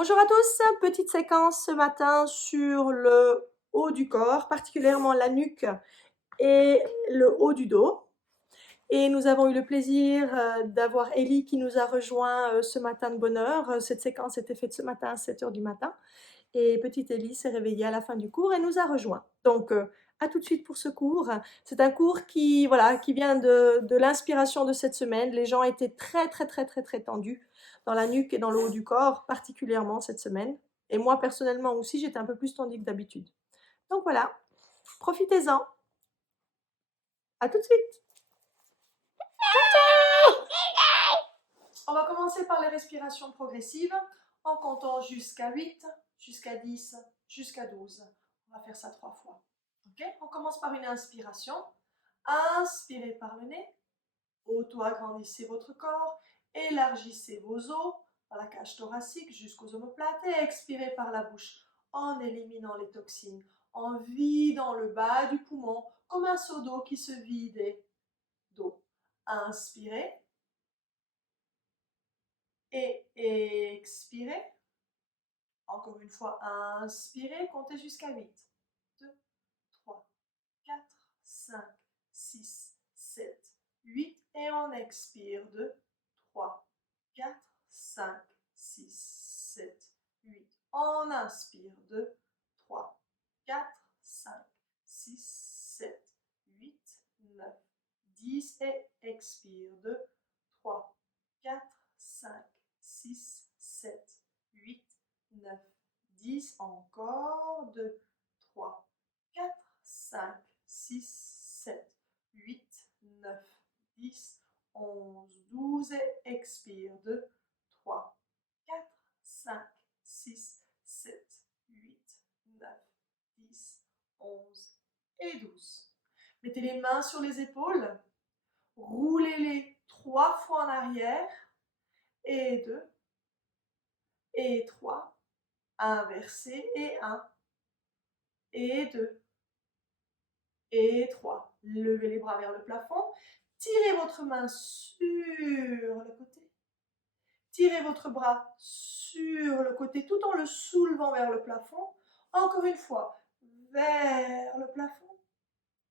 Bonjour à tous, petite séquence ce matin sur le haut du corps, particulièrement la nuque et le haut du dos. Et nous avons eu le plaisir d'avoir Ellie qui nous a rejoint ce matin de bonne heure. Cette séquence était faite ce matin à 7 heures du matin. Et petite Ellie s'est réveillée à la fin du cours et nous a rejoint. Donc, à tout de suite pour ce cours. C'est un cours qui vient de l'inspiration de cette semaine. Les gens étaient très tendus dans la nuque et dans le haut du corps, particulièrement cette semaine. Et moi, personnellement aussi, j'étais un peu plus tendue que d'habitude. Donc voilà, profitez-en. À tout de suite. On va commencer par les respirations progressives en comptant jusqu'à 8, jusqu'à 10, jusqu'à 12. On va faire ça 3 fois. Okay? On commence par une inspiration. Inspirez par le nez. Auto-agrandissez votre corps. Élargissez vos os dans la cage thoracique jusqu'aux omoplates et expirez par la bouche en éliminant les toxines, en vidant le bas du poumon comme un seau d'eau qui se vide d'eau. Inspirez et expirez. Encore une fois, inspirez, comptez jusqu'à 8. 2, 3, 4, 5, 6, 7, 8. Et on expire. 2, 3, 4, 5, 6, 7, 8. On inspire. 2, 3, 4, 5, 6, 7, 8, 9, 10. Et expire. 2, 3, 4, 5, 6, 7, 8, 9, 10. Encore. 2, 3, 4, 5, 6, 7, 8, 9, 10, 11, 12 et expire. 2, 3, 4, 5, 6, 7, 8, 9, 10, 11 et 12. Mettez les mains sur les épaules, roulez-les 3 fois en arrière et 2 et 3, inversez et 1 et 2 et 3. Levez les bras vers le plafond. Tirez votre main sur le côté. Tirez votre bras sur le côté tout en le soulevant vers le plafond. Encore une fois, vers le plafond.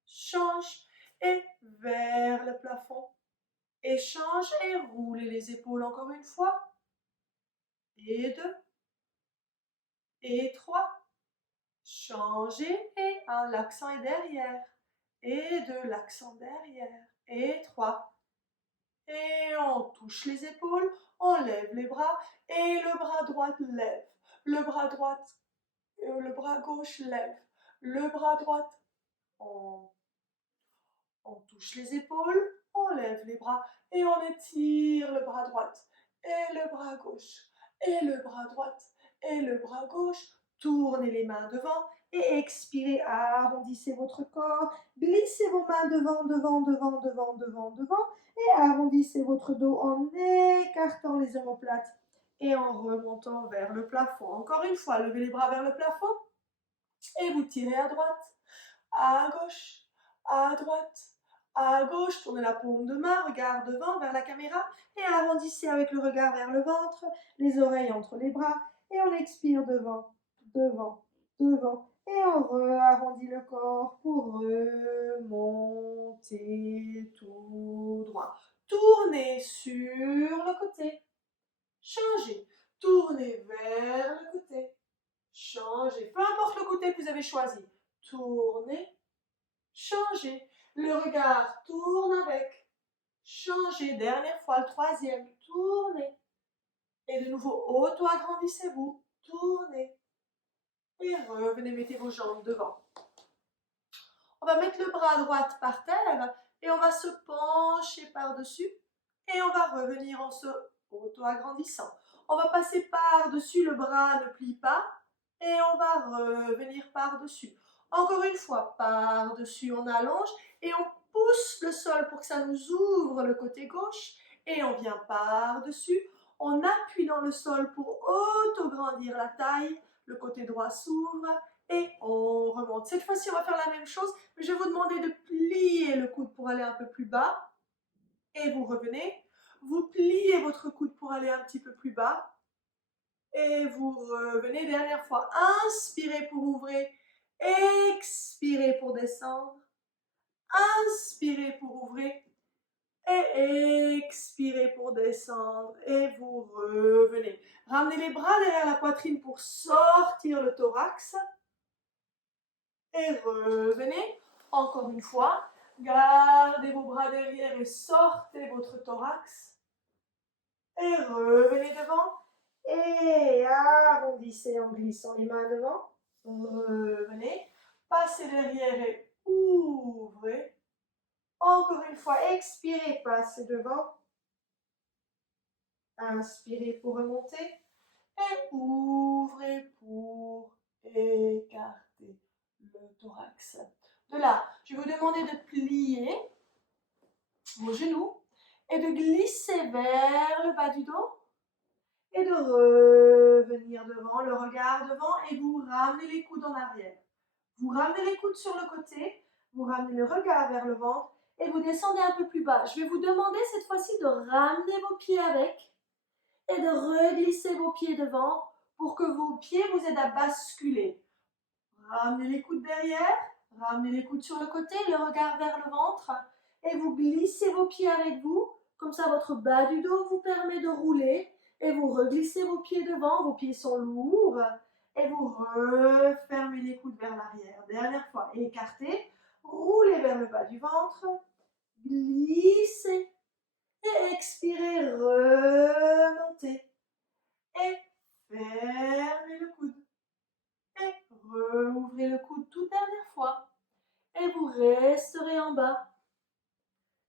Change et vers le plafond. Échange et roulez les épaules encore une fois. Et 2. Et 3. Changez et 1. L'accent est derrière. Et 2. L'accent derrière. Et 3. Et on touche les épaules, on lève les bras et le bras droit lève. Le bras droit, le bras gauche lève. Le bras droit, on, on touche les épaules, on lève les bras et on étire le bras droit et le bras gauche et le bras droit et le bras gauche. Tournez les mains devant et expirez, arrondissez votre corps, glissez vos mains devant et arrondissez votre dos en écartant les omoplates et en remontant vers le plafond. Encore une fois, levez les bras vers le plafond et vous tirez à droite, à gauche, à droite, à gauche. Tournez la paume de main, regard devant vers la caméra et arrondissez avec le regard vers le ventre, les oreilles entre les bras et on expire devant, devant. Et on arrondit le corps pour remonter tout droit. Tournez sur le côté. Changez. Tournez vers le côté. Changez. Peu importe le côté que vous avez choisi. Tournez. Changez. Le regard tourne avec. Changez. Dernière fois, le troisième. Tournez. Et de nouveau, auto-agrandissez-vous. Tournez. Et revenez, mettez vos jambes devant. On va mettre le bras droit par terre et on va se pencher par-dessus et on va revenir en se auto-agrandissant. On va passer par-dessus, le bras ne plie pas et on va revenir par-dessus. Encore une fois, par-dessus, on allonge et on pousse le sol pour que ça nous ouvre le côté gauche et on vient par-dessus. On appuie dans le sol pour auto-grandir la taille. Le côté droit s'ouvre et on remonte. Cette fois-ci, on va faire la même chose, mais je vais vous demander de plier le coude pour aller un peu plus bas. Et vous revenez. Vous pliez votre coude pour aller un petit peu plus bas. Et vous revenez, dernière fois. Inspirez pour ouvrir. Expirez pour descendre. Inspirez pour ouvrir. Et expirez pour descendre. Et vous revenez. Ramenez les bras derrière la poitrine pour sortir le thorax. Et revenez. Encore une fois. Gardez vos bras derrière et sortez votre thorax. Et revenez devant. Et arrondissez en glissant les mains devant. Revenez. Passez derrière et ouvrez. Encore une fois, expirez, passez devant. Inspirez pour remonter. Et ouvrez pour écarter le thorax. De là, je vais vous demander de plier vos genoux et de glisser vers le bas du dos et de revenir devant, le regard devant et vous ramenez les coudes en arrière. Vous ramenez les coudes sur le côté, vous ramenez le regard vers le ventre et vous descendez un peu plus bas. Je vais vous demander cette fois-ci de ramener vos pieds avec et de reglisser vos pieds devant pour que vos pieds vous aident à basculer. Ramenez les coudes derrière, ramenez les coudes sur le côté, le regard vers le ventre et vous glissez vos pieds avec vous. Comme ça, votre bas du dos vous permet de rouler et vous reglissez vos pieds devant. Vos pieds sont lourds et vous refermez les coudes vers l'arrière. Dernière fois, écartez, roulez vers le bas du ventre, glissez et expirez, remontez et fermez le coude. Et rouvrez le coude toute dernière fois. Et vous resterez en bas.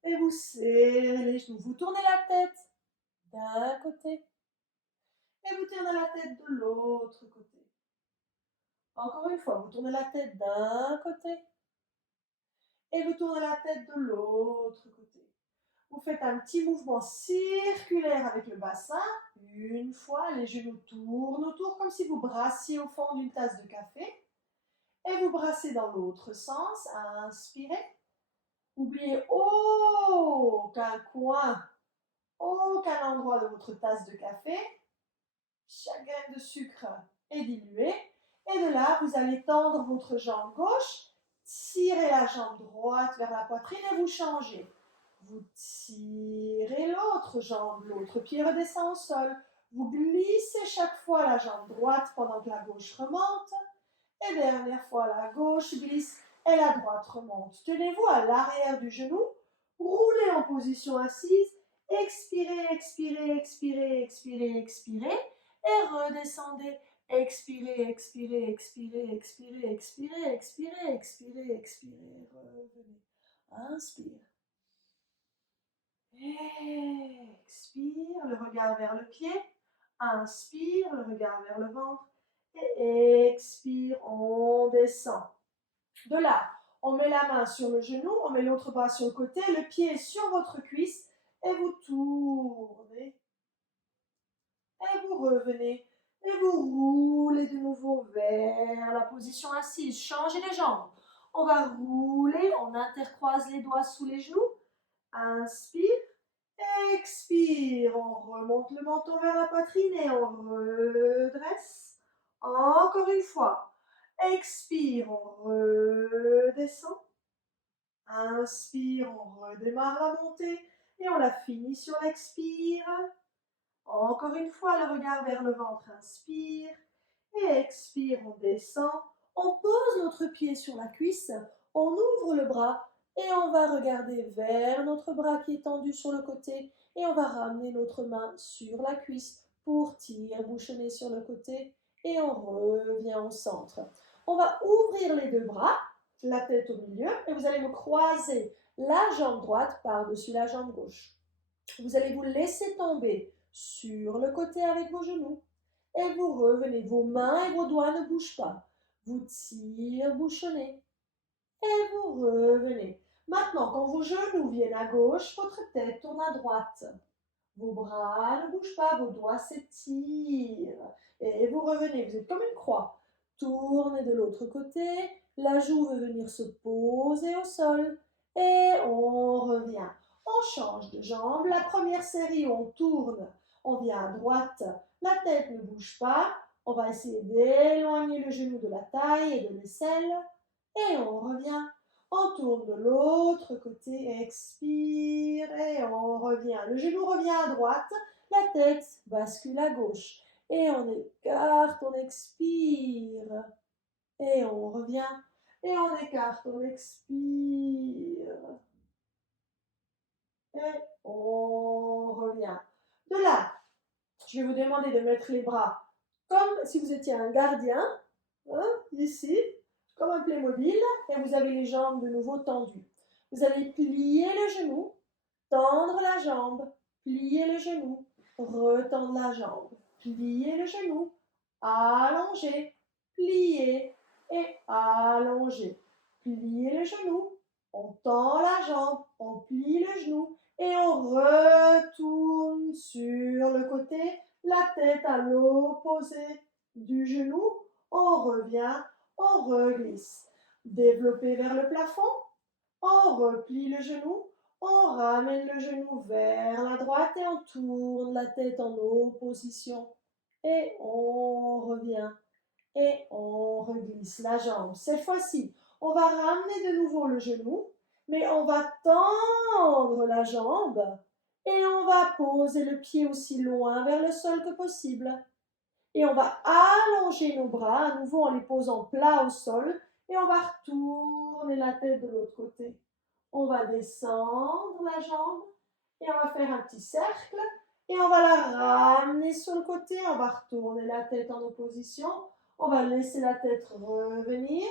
Et vous serrez les genoux. Vous tournez la tête d'un côté. Et vous tournez la tête de l'autre côté. Encore une fois, vous tournez la tête d'un côté. Et vous tournez la tête de l'autre côté. Vous faites un petit mouvement circulaire avec le bassin. Une fois, les genoux tournent autour comme si vous brassiez au fond d'une tasse de café. Et vous brassez dans l'autre sens. Inspirez. Oubliez aucun coin, aucun endroit de votre tasse de café. Chaque graine de sucre est diluée. Et de là, vous allez tendre votre jambe gauche, tirez la jambe droite vers la poitrine et vous changez. Vous tirez l'autre jambe, l'autre pied redescend au sol. Vous glissez chaque fois la jambe droite pendant que la gauche remonte. Et dernière fois, la gauche glisse et la droite remonte. Tenez-vous à l'arrière du genou. Roulez en position assise. Expirez, expirez, expirez, expirez, expirez. Et redescendez. Expirez, expirez, expirez, expirez, expirez, expirez, expirez, expirez. Revenez. Inspire. Expire, le regard vers le pied. Inspire, le regard vers le ventre. Et expire, on descend. De là, on met la main sur le genou, on met l'autre bras sur le côté, le pied est sur votre cuisse et vous tournez. Et vous revenez. Et vous roulez de nouveau vers la position assise. Changez les jambes. On va rouler, on intercroise les doigts sous les genoux. Inspire. Expire, on remonte le menton vers la poitrine et on redresse. Encore une fois. Expire, on redescend. Inspire, on redémarre la montée et on la finit sur l'expire. Encore une fois, le regard vers le ventre, inspire. Et expire, on descend. On pose notre pied sur la cuisse, on ouvre le bras et on va regarder vers notre bras qui est tendu sur le côté et on va ramener notre main sur la cuisse pour tire-bouchonner sur le côté et on revient au centre. On va ouvrir les deux bras, la tête au milieu et vous allez me croiser la jambe droite par-dessus la jambe gauche. Vous allez vous laisser tomber sur le côté avec vos genoux et vous revenez. Vos mains et vos doigts ne bougent pas. Vous tire-bouchonnez et vous revenez. Maintenant, quand vos genoux viennent à gauche, votre tête tourne à droite. Vos bras ne bougent pas, vos doigts s'étirent. Et vous revenez, vous êtes comme une croix. Tournez de l'autre côté, la joue veut venir se poser au sol. Et on revient. On change de jambe. La première série, on tourne. On vient à droite, la tête ne bouge pas. On va essayer d'éloigner le genou de la taille et de l'aisselle. Et on revient. On tourne de l'autre côté, expire et on revient. Le genou revient à droite, la tête bascule à gauche. Et on écarte, on expire. Et on revient. Et on écarte, on expire. Et on revient. De là, je vais vous demander de mettre les bras comme si vous étiez un gardien, ici, comme un Playmobil, et vous avez les jambes de nouveau tendues. Vous allez plier le genou, tendre la jambe, plier le genou, retendre la jambe, plier le genou, allonger, plier et allonger. Plier le genou, on tend la jambe, on plie le genou et on retourne sur le côté, la tête à l'opposé du genou, on revient, on reglisse. Développer vers le plafond, on replie le genou, on ramène le genou vers la droite et on tourne la tête en opposition. Et on revient. Et on reglisse la jambe. Cette fois-ci, on va ramener de nouveau le genou, mais on va tendre la jambe et on va poser le pied aussi loin vers le sol que possible. Et on va allonger nos bras, à nouveau en les posant plat au sol, et on va retourner la tête de l'autre côté. On va descendre la jambe et on va faire un petit cercle et on va la ramener sur le côté. On va retourner la tête en opposition. On va laisser la tête revenir.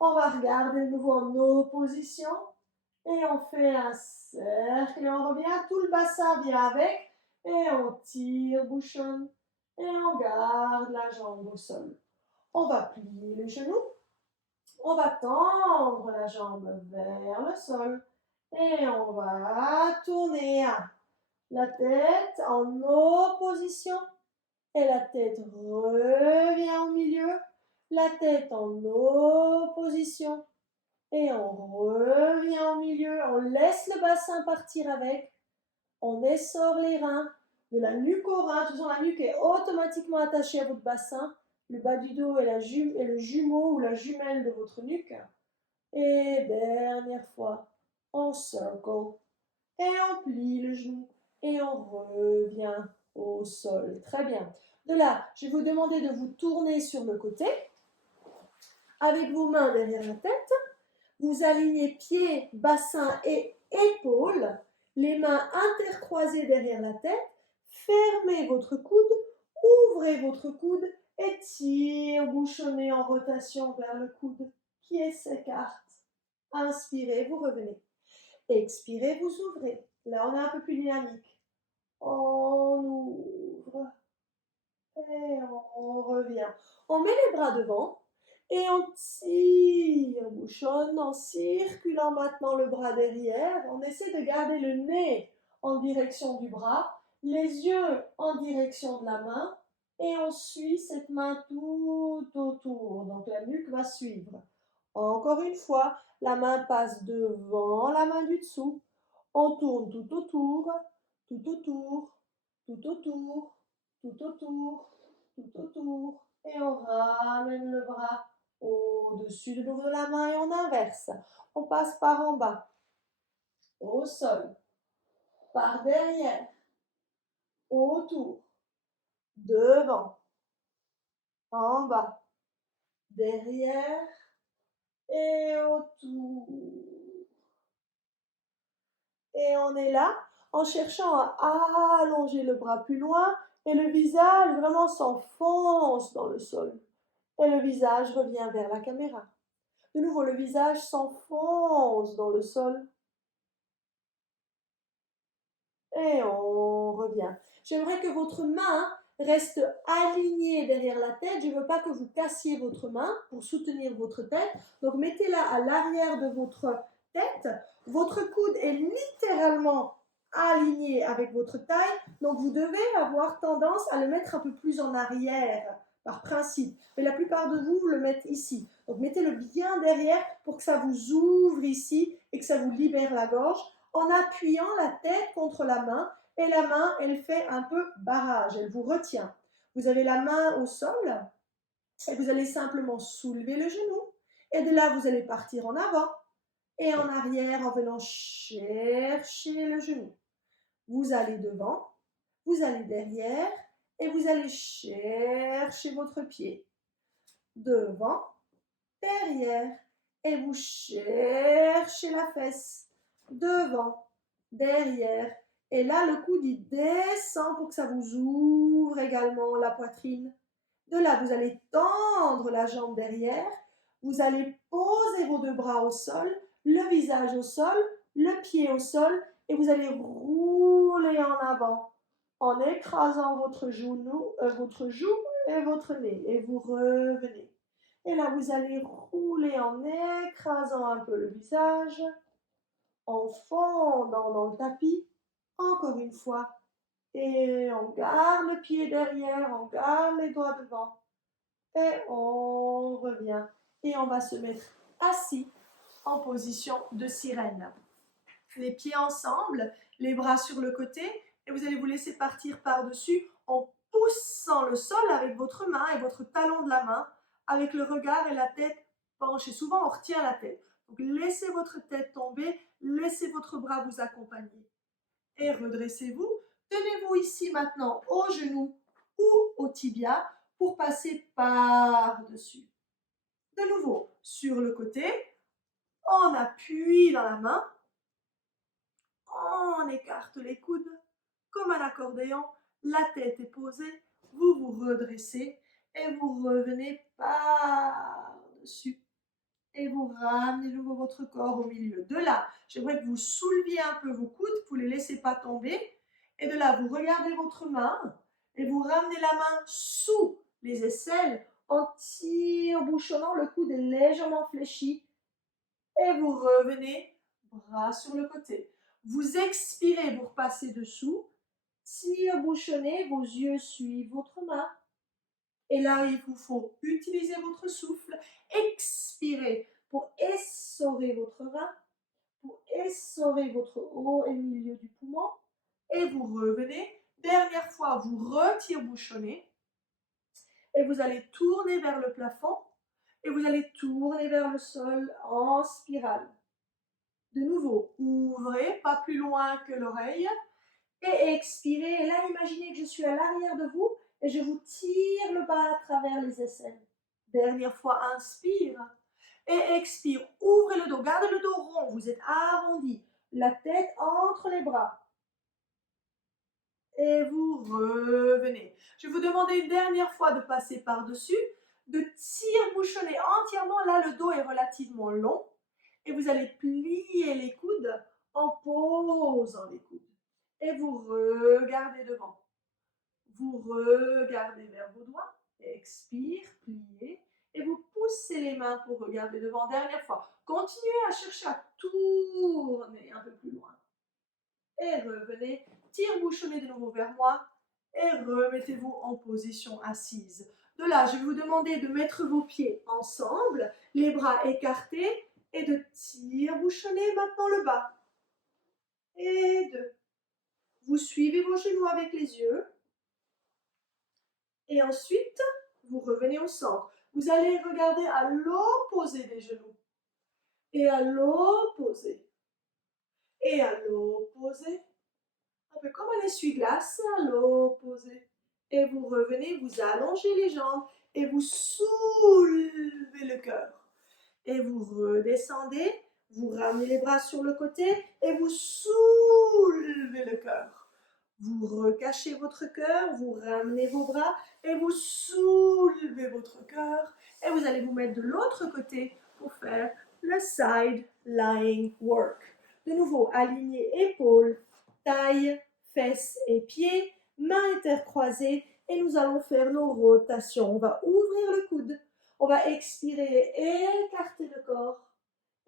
On va regarder de nouveau en opposition et on fait un cercle et on revient. Tout le bassin vient avec et on tire, bouchonne et on garde la jambe au sol. On va plier le genou. On va tendre la jambe vers le sol et on va tourner la tête en opposition et la tête revient au milieu, la tête en opposition et on revient au milieu, on laisse le bassin partir avec, on essore les reins, de la nuque au rein, de toute façon la nuque est automatiquement attachée à votre bassin, le bas du dos est le jumeau ou la jumelle de votre nuque. Et dernière fois, on circle et on plie le genou et on revient au sol. Très bien. De là, je vais vous demander de vous tourner sur le côté avec vos mains derrière la tête. Vous alignez pieds, bassin et épaules, les mains intercroisées derrière la tête. Fermez votre coude, ouvrez votre coude et tire, bouchonnez en rotation vers le coude qui s'écarte. Inspirez, vous revenez. Expirez, vous ouvrez. Là, on est un peu plus dynamique. On ouvre et on revient. On met les bras devant et on tire, bouchonne en circulant maintenant le bras derrière. On essaie de garder le nez en direction du bras, les yeux en direction de la main et on suit cette main tout autour. Donc la nuque va suivre. Encore une fois, la main passe devant la main du dessous. On tourne tout autour, tout autour, tout autour, tout autour, tout autour. Et on ramène le bras au-dessus de nouveau de la main et on inverse. On passe par en bas, au sol, par derrière, autour, devant, en bas, derrière et autour. Et on est là en cherchant à allonger le bras plus loin et le visage vraiment s'enfonce dans le sol. Et le visage revient vers la caméra. De nouveau, le visage s'enfonce dans le sol. Et on revient. J'aimerais que votre main reste alignée derrière la tête. Je ne veux pas que vous cassiez votre main pour soutenir votre tête. Donc mettez-la à l'arrière de votre tête. Votre coude est littéralement aligné avec votre taille. Donc vous devez avoir tendance à le mettre un peu plus en arrière par principe. Mais la plupart de vous le mettent ici. Donc mettez-le bien derrière pour que ça vous ouvre ici et que ça vous libère la gorge, en appuyant la tête contre la main Et la main, elle fait un peu barrage, elle vous retient. Vous avez la main au sol et vous allez simplement soulever le genou. Et de là, vous allez partir en avant et en arrière en venant chercher le genou. Vous allez devant, vous allez derrière et vous allez chercher votre pied. Devant, derrière et vous cherchez la fesse. Devant, derrière. Et là, le coude, il descend pour que ça vous ouvre également la poitrine. De là, vous allez tendre la jambe derrière. Vous allez poser vos deux bras au sol, le visage au sol, le pied au sol, et vous allez rouler en avant en écrasant votre joue et votre nez. Et vous revenez. Et là, vous allez rouler en écrasant un peu le visage, en fondant dans le tapis, encore une fois. Et on garde le pied derrière, on garde les doigts devant. Et on revient. Et on va se mettre assis en position de sirène. Les pieds ensemble, les bras sur le côté, et vous allez vous laisser partir par-dessus en poussant le sol avec votre main et votre talon de la main, avec le regard et la tête penchée. Souvent, on retient la tête. Donc, laissez votre tête tomber, laissez votre bras vous accompagner. Et redressez-vous. Tenez-vous ici maintenant au genou ou au tibia pour passer par-dessus. De nouveau, sur le côté, on appuie dans la main, on écarte les coudes comme un accordéon, la tête est posée, vous vous redressez et vous revenez par-dessus. Et vous ramenez de nouveau votre corps au milieu. De là, j'aimerais que vous souleviez un peu vos coudes, vous ne les laissez pas tomber. Et de là, vous regardez votre main et vous ramenez la main sous les aisselles en tire-bouchonnant, le coude est légèrement fléchi. Et vous revenez, bras sur le côté. Vous expirez, vous repassez dessous. Tire-bouchonnez, vos yeux suivent votre main. Et là, il vous faut utiliser votre souffle. Expirez pour essorer votre rein, pour essorer votre haut et milieu du poumon. Et vous revenez. Dernière fois, vous retire-bouchonnez. Et vous allez tourner vers le plafond. Et vous allez tourner vers le sol en spirale. De nouveau, ouvrez, pas plus loin que l'oreille. Et expirez. Et là, imaginez que je suis à l'arrière de vous et je vous tire le bas à travers les aisselles. Dernière fois, inspire. Et expire. Ouvrez le dos. Gardez le dos rond. Vous êtes arrondi. La tête entre les bras. Et vous revenez. Je vais vous demander une dernière fois de passer par-dessus, de tire-bouchonner entièrement. Là, le dos est relativement long. Et vous allez plier les coudes en posant les coudes. Et vous regardez devant. Vous regardez vers vos doigts. Expire, pliez. Et vous poussez les mains pour regarder devant. Dernière fois. Continuez à chercher à tourner un peu plus loin. Et revenez. Tire-bouchonnez de nouveau vers moi. Et remettez-vous en position assise. De là, je vais vous demander de mettre vos pieds ensemble, les bras écartés, et de tire-bouchonner maintenant le bas. Et deux. Vous suivez vos genoux avec les yeux. Et ensuite, vous revenez au centre. Vous allez regarder à l'opposé des genoux. Et à l'opposé. Et à l'opposé. Un peu comme un essuie-glace, à l'opposé. Et vous revenez, vous allongez les jambes et vous soulevez le cœur. Et vous redescendez, vous ramenez les bras sur le côté et vous soulevez le cœur. Vous recachez votre cœur, vous ramenez vos bras et vous soulevez votre cœur. Et vous allez vous mettre de l'autre côté pour faire le side lying work. De nouveau, alignez épaules, taille, fesses et pieds, mains intercroisées et nous allons faire nos rotations. On va ouvrir le coude, on va expirer et écarter le corps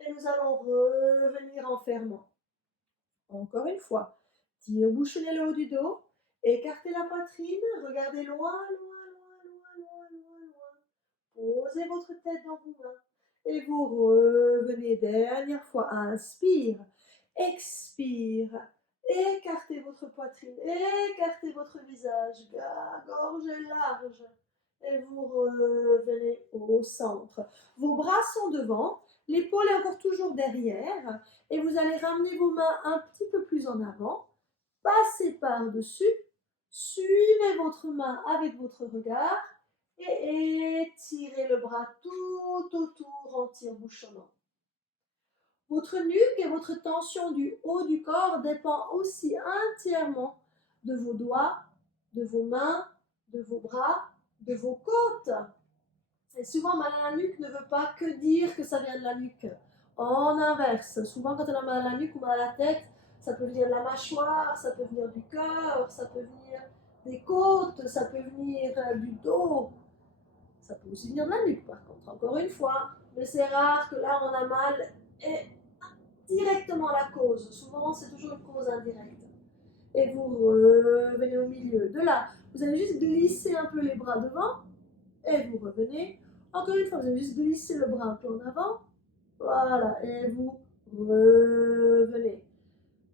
et nous allons revenir en fermant. Encore une fois. Tire-bouchonnez le haut du dos, écartez la poitrine, regardez loin, loin, loin, loin, loin, loin, loin. Posez votre tête dans vos mains et vous revenez. Dernière fois, inspire, expire, Écartez votre poitrine, écartez votre visage, gorge large. Et vous revenez au centre. Vos bras sont devant, l'épaule est encore toujours derrière. Et vous allez ramener vos mains un petit peu plus en avant. Passez par-dessus. Suivez votre main avec votre regard. Et étirez le bras tout autour en tire-bouchonnant. Votre nuque et votre tension du haut du corps dépend aussi entièrement de vos doigts, de vos mains, de vos bras, de vos côtes. Et souvent, mal à la nuque ne veut pas que dire que ça vient de la nuque. En inverse, souvent quand on a mal à la nuque ou mal à la tête, ça peut venir de la mâchoire, ça peut venir du cœur, ça peut venir des côtes, ça peut venir du dos. Ça peut aussi venir de la nuque par contre, encore une fois. Mais c'est rare que là on a mal et directement la cause. Souvent, c'est toujours une cause indirecte. Et vous revenez au milieu. De là, vous allez juste glisser un peu les bras devant. Et vous revenez. Encore une fois, vous allez juste glisser le bras un peu en avant. Voilà. Et vous revenez.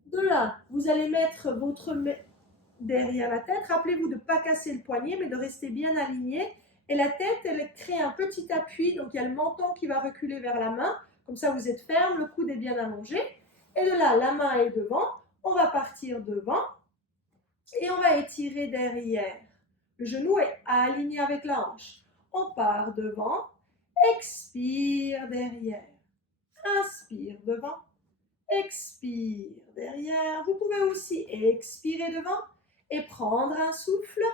De là, vous allez mettre votre main derrière la tête. Rappelez-vous de ne pas casser le poignet, mais de rester bien aligné. Et la tête, elle crée un petit appui. Donc, il y a le menton qui va reculer vers la main. Comme ça, vous êtes ferme, le coude est bien allongé. Et de là, la main est devant. On va partir devant. Et on va étirer derrière. Le genou est aligné avec la hanche. On part devant. Expire derrière. Inspire devant. Expire derrière. Vous pouvez aussi expirer devant et prendre un souffle.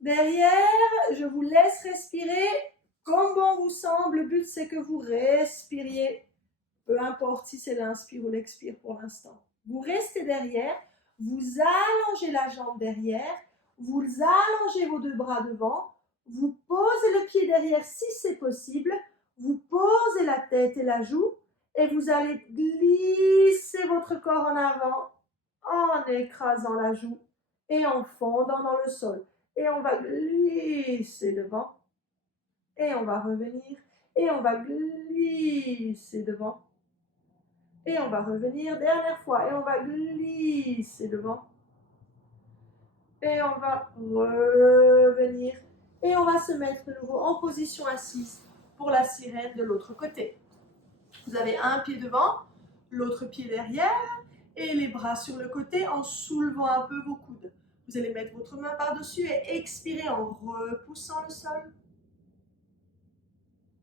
Derrière, je vous laisse respirer comme bon vous semble. Le but, c'est que vous respiriez, peu importe si c'est l'inspire ou l'expire pour l'instant. Vous restez derrière, vous allongez la jambe derrière, vous allongez vos deux bras devant, vous posez le pied derrière si c'est possible, vous posez la tête et la joue et vous allez glisser votre corps en avant en écrasant la joue et en fondant dans le sol. Et on va glisser devant et on va revenir et on va glisser devant. Et on va revenir, dernière fois, et on va glisser devant. Et on va revenir. Et on va se mettre de nouveau en position assise pour la sirène de l'autre côté. Vous avez un pied devant, l'autre pied derrière, et les bras sur le côté en soulevant un peu vos coudes. Vous allez mettre votre main par-dessus et expirer en repoussant le sol.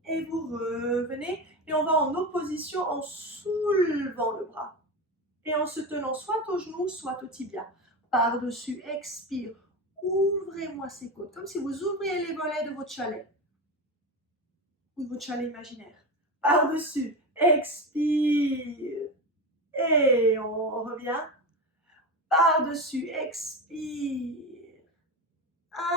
Et vous revenez, et on va en opposition en soulevant le bras. Et en se tenant soit au genou, soit au tibia. Par-dessus, expire. Ouvrez-moi ces côtes, comme si vous ouvriez les volets de votre chalet. Ou de votre chalet imaginaire. Par-dessus, expire. Et on revient. Par-dessus, expire.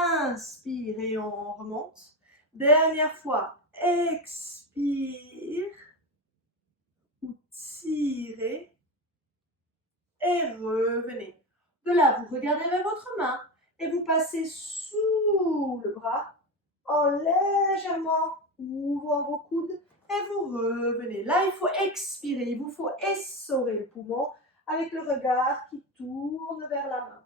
Inspire et on remonte. Dernière fois, expire. Ou tirez. Et revenez. De là, vous regardez vers votre main et vous passez sous le bras en légèrement ouvrant vos coudes et vous revenez. Là, il faut expirer, il vous faut essorer le poumon avec le regard qui tourne vers la main.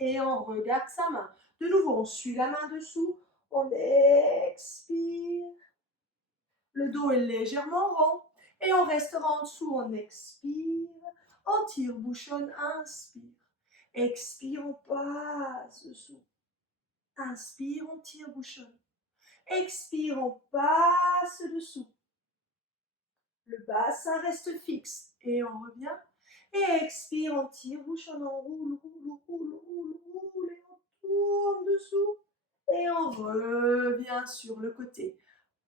Et on regarde sa main. De nouveau, on suit la main dessous, on expire. Le dos est légèrement rond et on restera en dessous, on expire. On tire-bouchonne, inspire. Expire, on passe dessous. Inspire, on tire-bouchonne. Expire, on passe dessous. Le bassin reste fixe et on revient. Et expire, on tire-bouchonne, on roule, roule, roule, roule, roule et on tourne dessous. Et on revient sur le côté.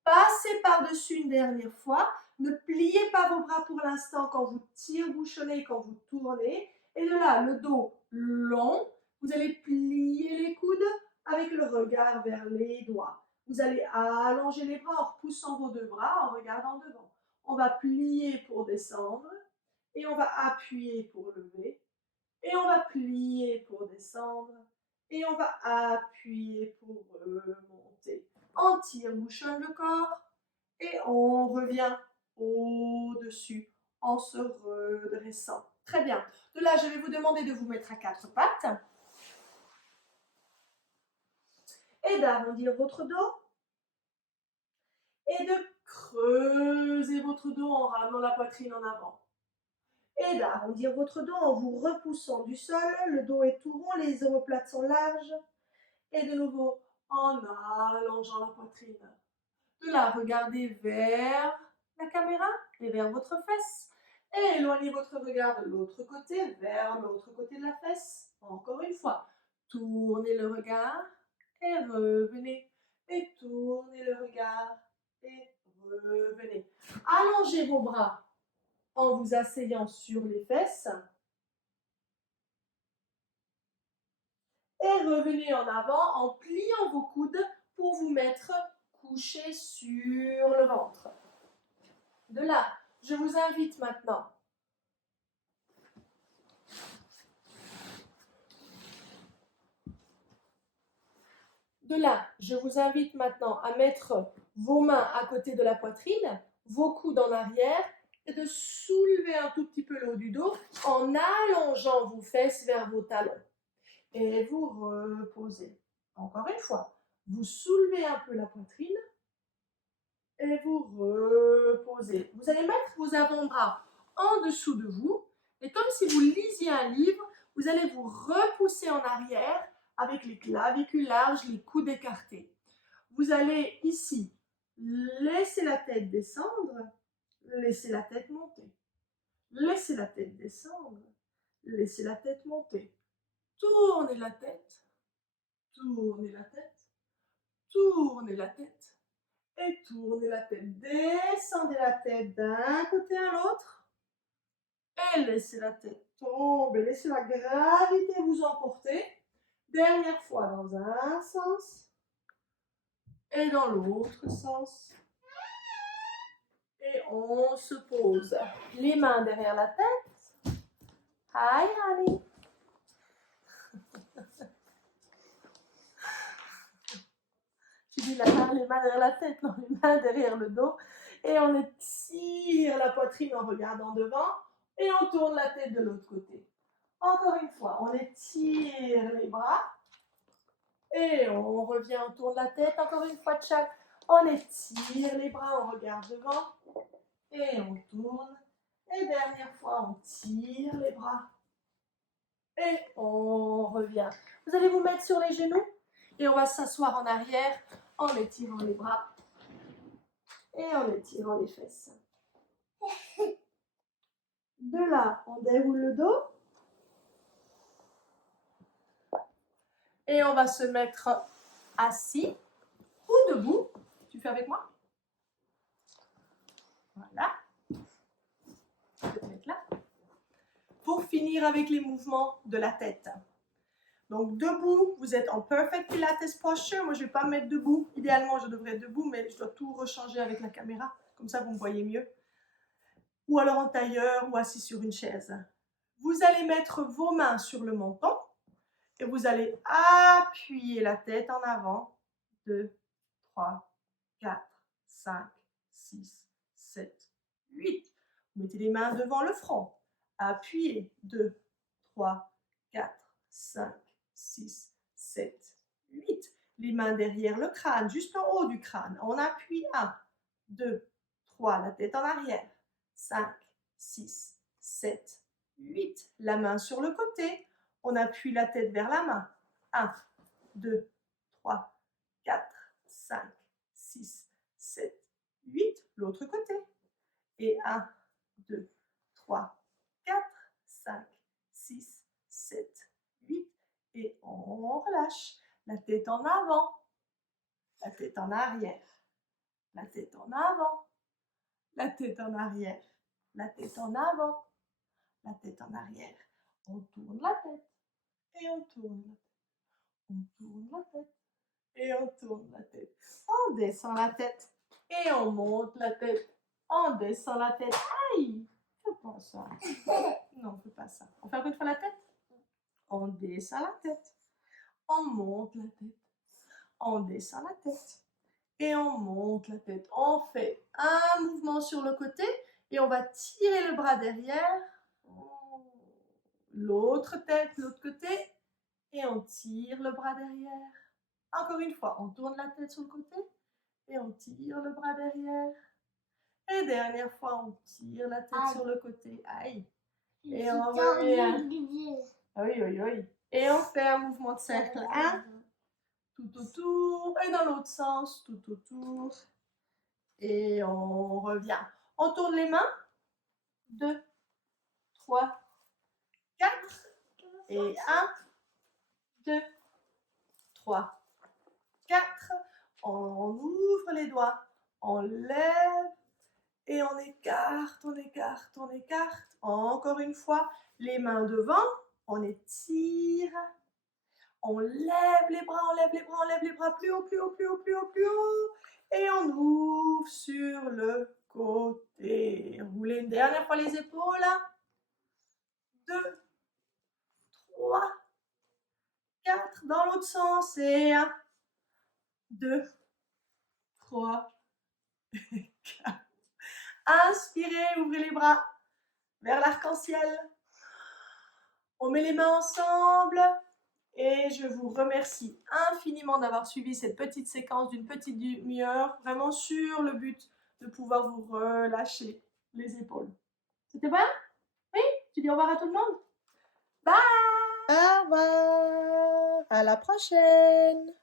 Passez par-dessus une dernière fois. Ne pliez pas vos bras pour l'instant quand vous tire-bouchonnez, quand vous tournez. Et de là, le dos long. Vous allez plier les coudes avec le regard vers les doigts. Vous allez allonger les bras en repoussant vos deux bras, en regardant devant. On va plier pour descendre. Et on va appuyer pour lever. Et on va plier pour descendre. Et on va appuyer pour remonter. On tire-bouchonne le corps et on revient au-dessus en se redressant. Très bien. De là, je vais vous demander de vous mettre à quatre pattes. Et d'arrondir votre dos. Et de creuser votre dos en ramenant la poitrine en avant. Et d'arrondir votre dos en vous repoussant du sol. Le dos est tout rond, les omoplates sont larges. Et de nouveau, en allongeant la poitrine. De là, regardez vers la caméra et vers votre fesse. Et éloignez votre regard de l'autre côté, vers l'autre côté de la fesse. Encore une fois, tournez le regard et revenez. Et tournez le regard et revenez. Allongez vos bras en vous asseyant sur les fesses. Et revenez en avant en pliant vos coudes pour vous mettre couché sur le ventre. De là, je vous invite maintenant à mettre vos mains à côté de la poitrine, vos coudes en arrière et de soulever un tout petit peu le haut du dos en allongeant vos fesses vers vos talons. Et vous reposez. Encore une fois, vous soulevez un peu la poitrine et vous reposez. Vous allez mettre vos avant-bras en dessous de vous et comme si vous lisiez un livre, vous allez vous repousser en arrière avec les clavicules larges, les coudes écartés. Vous allez ici laisser la tête descendre, laisser la tête monter. Laissez la tête descendre, laissez la tête monter. Tournez la tête, tournez la tête, tournez la tête. Et tournez la tête. Descendez la tête d'un côté à l'autre. Et laissez la tête tomber. Laissez la gravité vous emporter. Dernière fois dans un sens. Et dans l'autre sens. Et on se pose. Les mains derrière la tête. Hi, honey. Tu dis les mains derrière la tête, non, les mains derrière le dos. Et on étire la poitrine en regardant devant. Et on tourne la tête de l'autre côté. Encore une fois, on étire les bras. Et on revient, on tourne la tête. Encore une fois, chaque. On étire les bras, on regarde devant. Et on tourne. Et dernière fois, on tire les bras. Et on revient. Vous allez vous mettre sur les genoux. Et on va s'asseoir en arrière en étirant les bras. Et en étirant les fesses. De là, on déroule le dos. Et on va se mettre assis ou debout. Tu fais avec moi? Voilà. Tu peux te mettre là. Pour finir avec les mouvements de la tête. Donc debout, vous êtes en Perfect Pilates Posture. Moi, je ne vais pas me mettre debout. Idéalement, je devrais être debout, mais je dois tout rechanger avec la caméra. Comme ça, vous me voyez mieux. Ou alors en tailleur ou assis sur une chaise. Vous allez mettre vos mains sur le menton. Et vous allez appuyer la tête en avant. 2, 3, 4, 5, 6, 7, 8. Vous mettez les mains devant le front. Appuyez. 2, 3, 4, 5, 6, 7, 8. Les mains derrière le crâne, juste en haut du crâne. On appuie. 1, 2, 3. La tête en arrière. 5, 6, 7, 8. La main sur le côté. On appuie la tête vers la main. 1, 2, 3, 4, 5, 6, 7, 8. L'autre côté. Et 1, 2, 3, 4, 5, 6, 7, 8. Et on relâche. La tête en avant. La tête en arrière. La tête en avant. La tête en arrière. La tête en avant. La tête en arrière. On tourne la tête. Et on tourne la tête. On tourne la tête. Et on tourne la tête. On descend la tête. Et on monte la tête. On descend la tête. Aïe! Fais pas ça. Non, fais pas ça. On fait encore une fois la tête. On descend la tête. On monte la tête. On descend la tête. Et on monte la tête. On fait un mouvement sur le côté. Et on va tirer le bras derrière. l'autre tête, l'autre côté, et on tire le bras derrière. Encore une fois, on tourne la tête sur le côté, et on tire le bras derrière. Et dernière fois, on tire la tête sur le côté. Aïe. Et on remet. Oui, oui, oui. Et on fait un mouvement de cercle. 1, tout autour. Et dans l'autre sens, tout autour. Et on revient. On tourne les mains. 2, 3, 4. Et 1, 2, 3, 4. On ouvre les doigts. On lève. Et on écarte, on écarte, on écarte. Encore une fois, les mains devant, on étire. On lève les bras, on lève les bras, on lève les bras plus haut, plus haut, plus haut, plus haut, plus haut. Et on ouvre sur le côté. Roulez une dernière fois les épaules. 2, 3, 4. Dans l'autre sens. Et 1, 2, 3, 4. Inspirez, ouvrez les bras vers l'arc-en-ciel. On met les mains ensemble et je vous remercie infiniment d'avoir suivi cette petite séquence d'une petite demi-heure, vraiment sur le but de pouvoir vous relâcher les épaules. C'était bon? Oui? Tu dis au revoir à tout le monde? Bye! Au revoir, à la prochaine.